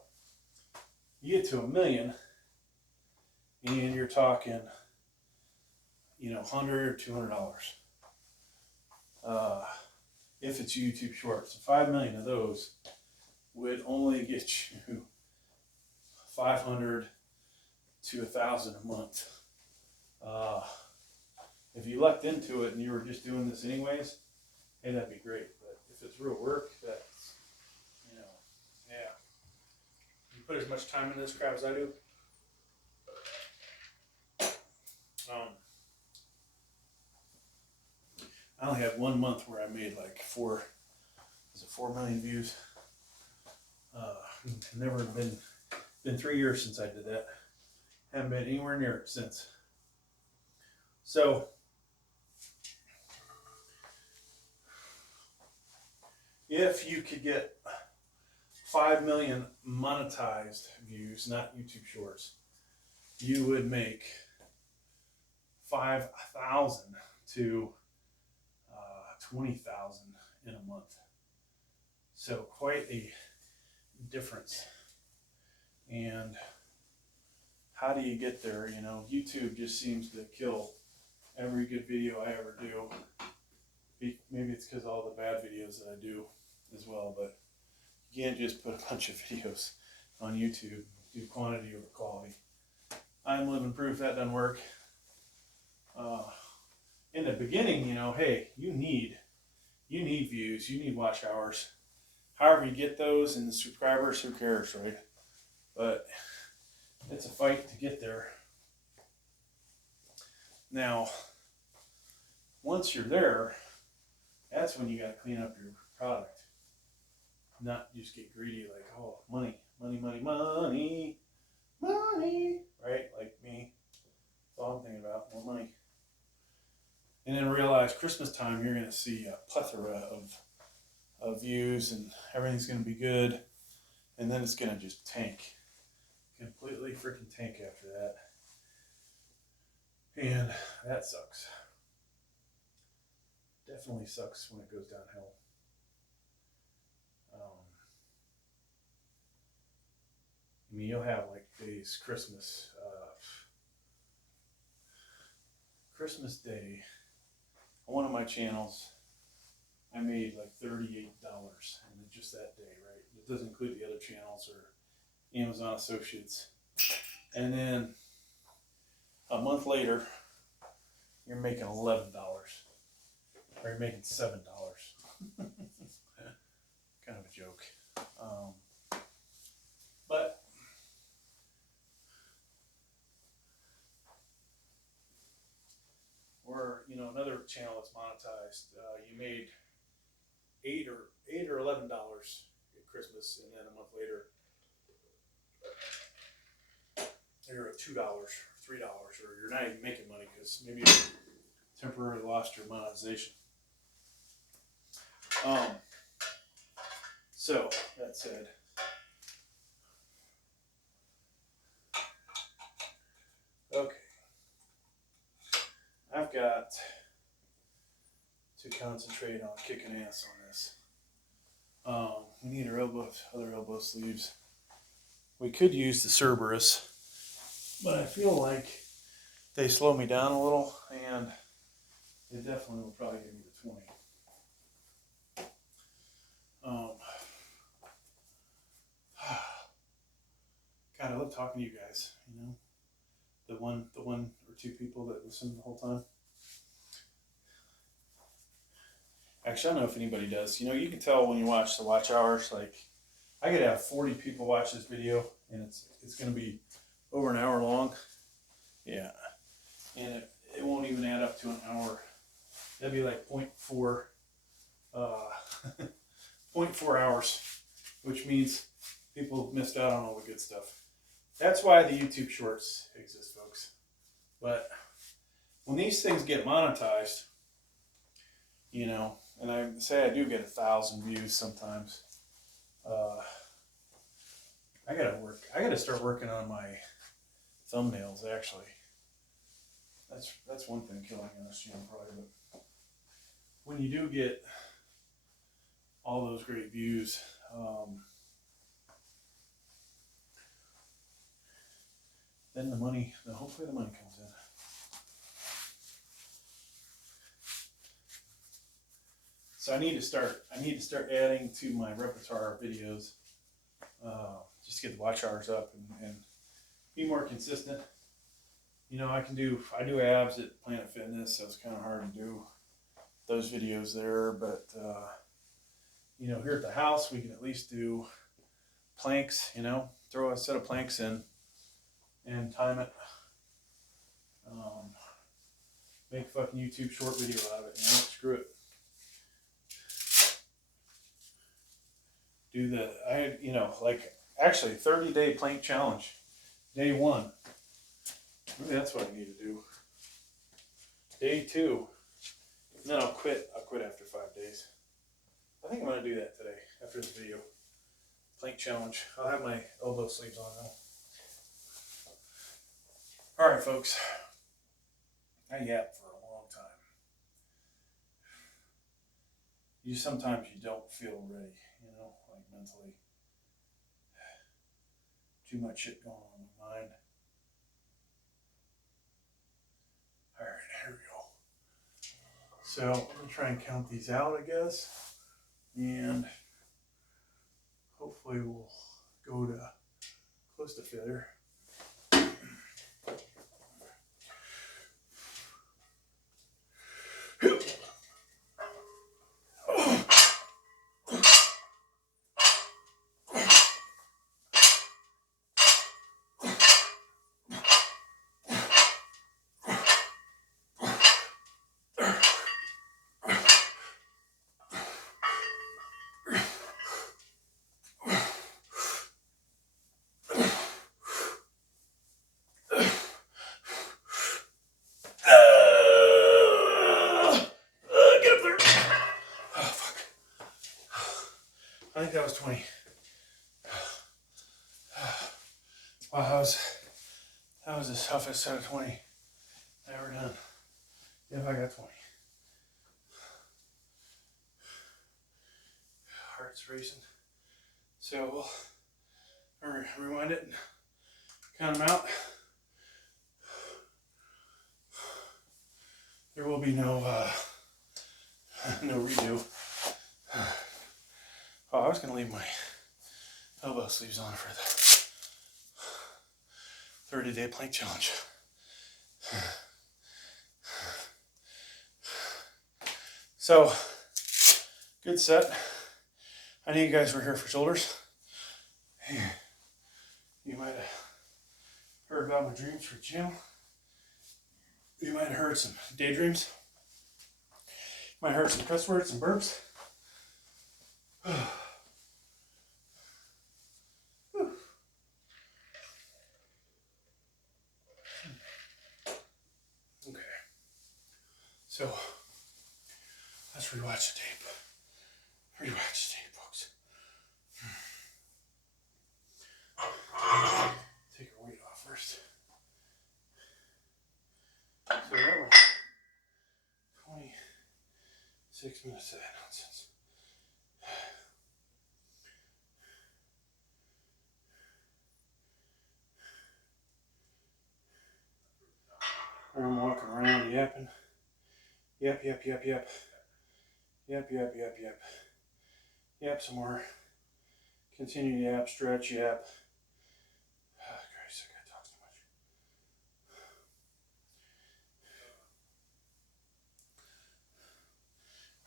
you get to 1 million, and you're talking, you know, $100 or $200. If it's YouTube Shorts, 5 million of those would only get you 500 to 1,000 a month. If you lucked into it and you were just doing this anyways, hey, that'd be great. But if it's real work, that's, you know, yeah. You put as much time into this crap as I do. I only had 1 month where I made like 4 million views. Never been 3 years since I did that. Haven't been anywhere near it since. So if you could get 5 million monetized views, not YouTube Shorts, you would make 5,000 to 20,000 in a month. So quite a difference. And how do you get there? You know, YouTube just seems to kill every good video I ever do. Maybe it's because of all the bad videos that I do as well, but you can't just put a bunch of videos on YouTube, do quantity over quality. I'm living proof that doesn't work. In the beginning, you know, hey, you need views, you need watch hours. However you get those and the subscribers, who cares, right? But it's a fight to get there. Now, once you're there, that's when you got to clean up your product. Not just get greedy like, oh, money, money, money, money, money, right? Like me. That's all I'm thinking about, more money. And then realize Christmas time, you're going to see a plethora of views and everything's going to be good. And then it's going to just tank. Completely freaking tank after that. And that sucks. Definitely sucks when it goes downhill. I mean, you'll have like days, Christmas Day, on one of my channels, I made like $38 in just that day, right? It doesn't include the other channels or Amazon Associates. And then a month later, you're making $11, or you're making $7. Kind of a joke. But or another channel that's monetized, you made $8 or $11 at Christmas, and then a month later you're at $2, $3, or you're not even making money because maybe you temporarily lost your monetization. So that said, okay, I've got to concentrate on kicking ass on this. We need our other elbow sleeves. We could use the Cerberus, but I feel like they slow me down a little, and they definitely will probably give me the 20. God, I love talking to you guys. The one or two people that listen the whole time. Actually, I don't know if anybody does. You can tell when you watch the watch hours. Like, I could have 40 people watch this video, and it's going to be over an hour long. Yeah, and it won't even add up to an hour. That'd be like 0.4 hours, which means people missed out on all the good stuff. That's why the YouTube Shorts exist, folks. But when these things get monetized, and I say I do get 1,000 views sometimes, I gotta start working on my thumbnails, actually. That's one thing killing on this channel, probably. But when you do get all those great views, then hopefully the money comes in. So I need to start adding to my repertoire of videos, just to get the watch hours up and be more consistent. I do abs at Planet Fitness, so it's kind of hard to do those videos there. But here at the house, we can at least do planks. Throw a set of planks in and time it. Make a fucking YouTube short video out of it. Screw it. Do actually 30-day plank challenge. Day 1. Maybe that's what I need to do. Day 2. And then I'll quit. I'll quit after 5 days. I think I'm going to do that today after this video. Plank challenge. I'll have my elbow sleeves on though. Alright folks. I yapped for a long time. Sometimes you don't feel ready, you know, like mentally. Too much shit going on in my mind. Alright, here we go. So I'm going to try and count these out, I guess. And hopefully we'll go to close to failure. I think that was 20. Wow, that was the toughest set of 20 I ever done. If I got 20. Heart's racing. So we'll rewind it and count them out. There will be no redo. Oh, I was going to leave my elbow sleeves on for the 30-day plank challenge. So, good set. I knew you guys were here for shoulders. You might have heard about my dreams for the channel. You might have heard some daydreams. You might have heard some cuss words and burps. Okay, so let's rewatch the tape. Rewatch the tape, folks. Take our weight off first. So that was 26 minutes of that nonsense. I'm walking around yapping. Yep. Yap some more. Continue to yap, stretch, yap. Oh, Christ, I gotta talk too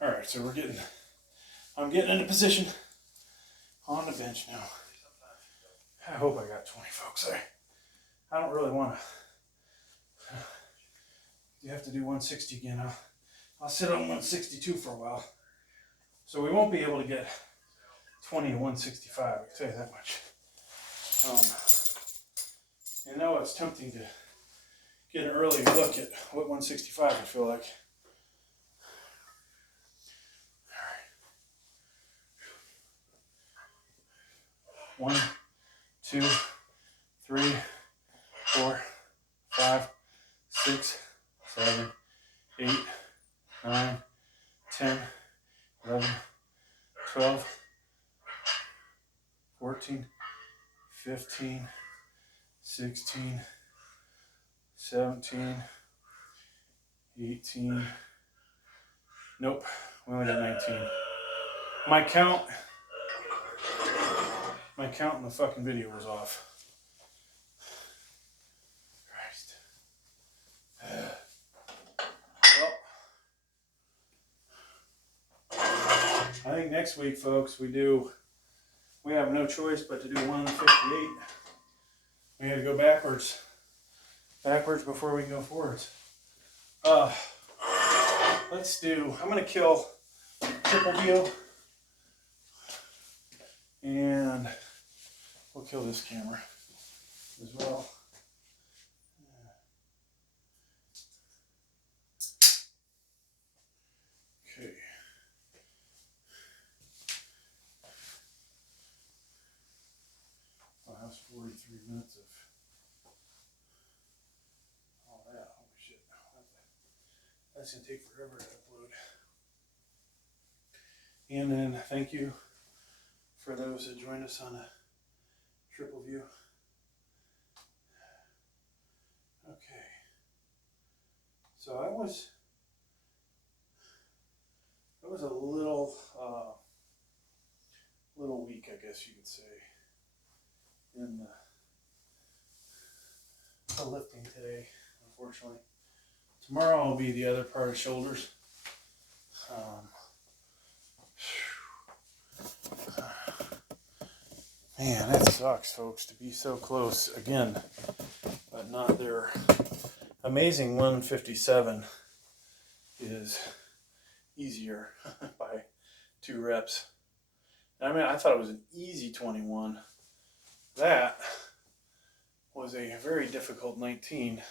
much. Alright, so I'm getting into position on the bench now. I hope I got 20, folks. I don't really want to. You have to do 160 again. I'll sit on 162 for a while. So we won't be able to get 20 to 165, I can tell you that much. You know, it's tempting to get an early look at what 165 would feel like. All right. 1, 2, 3, 4, 5, 6, 7, 8, 9, 10, 11, 12, 14, 15, 16, 17, 18. Nope, we only got 19. My count in the fucking video was off. I think next week, folks, we have no choice but to do 158. We had to go backwards before we can go forwards. I'm gonna kill triple view, and we'll kill this camera as well. almost 43 minutes of all that. Holy shit. That's going to take forever to upload. And then thank you for those that joined us on a triple view. Okay. So I was a little weak, I guess you could say, in the lifting today, unfortunately. Tomorrow will be the other part of shoulders. Man, that sucks, folks, to be so close again, but not there. Amazing 157 is easier by 2 reps. I mean, I thought it was an easy 21. That was a very difficult 19.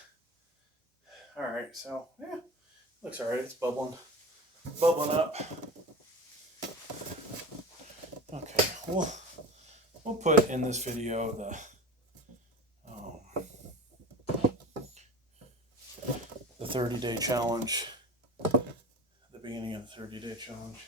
All right, so yeah, looks all right. It's bubbling up. Okay, we'll put in this video the 30-day challenge, the beginning of the 30-day challenge.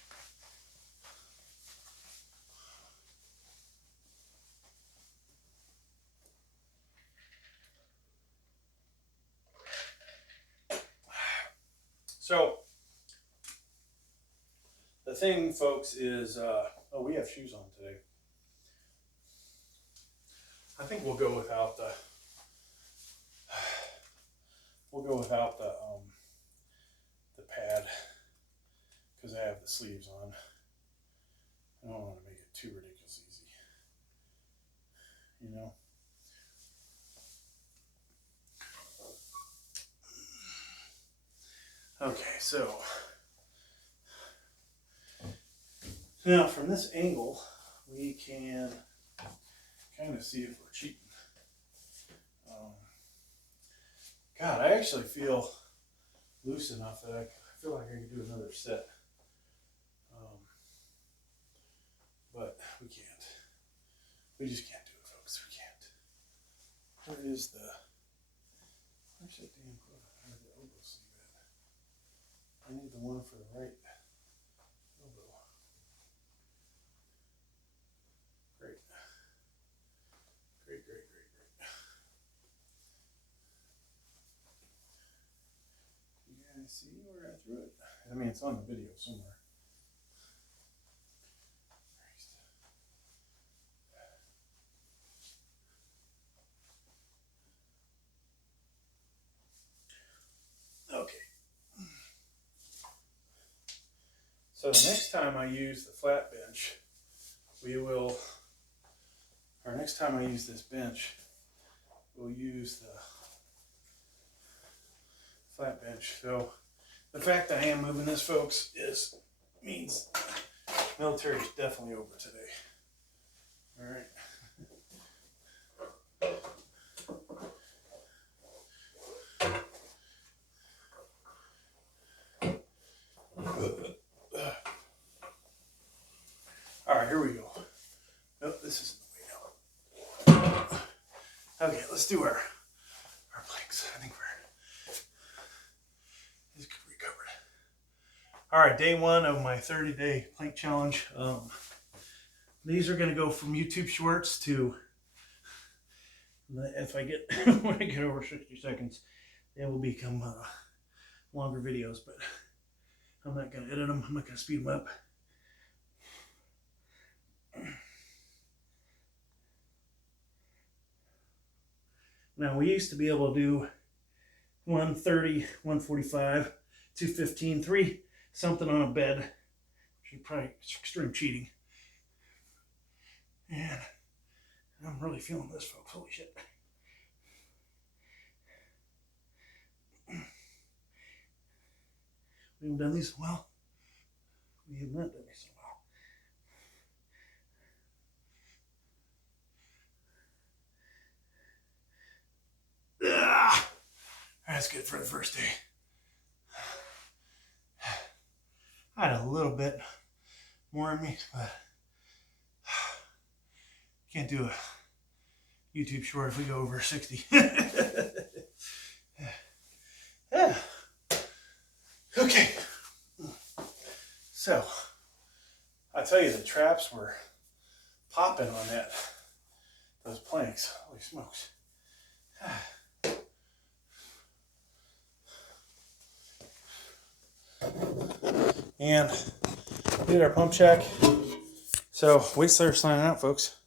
So the thing, folks, is oh, we have shoes on today. I think we'll go without the pad because I have the sleeves on. I don't want to make it too ridiculous easy, you know. Okay, so now from this angle we can kind of see if we're cheating. God, I actually feel loose enough that I feel like I could do another set. But we can't. We just can't do it, folks. We can't. Where's that damn quota? Where's the elbow sleeve at? I need the one for the right elbow. Great. Great. You guys see where I threw it? I mean, it's on the video somewhere. Okay. So the next time I use the flat bench, next time I use this bench, we'll use the flat bench. So the fact that I am moving this, folks, means military is definitely over today. All right. All right, here we go. Nope, this isn't the way now. Okay, let's do our planks. I think we're recovered. All right, day 1 of my 30-day plank challenge. These are going to go from YouTube shorts to, if I get when I get over 60 seconds, they will become longer videos. But I'm not going to edit them. I'm not going to speed them up. Now, we used to be able to do 130, 145, 215, 3 something on a bed, which is probably extreme cheating. And I'm really feeling this, folks. Holy shit. We haven't done these in a while. We have not done these in a while. Ah, that's good for the first day. I had a little bit more in me, but can't do a YouTube short if we go over 60. Yeah. Okay. So, I tell you, the traps were popping on those planks. Holy smokes. And we did our pump check. So, Wasteler signing out, folks.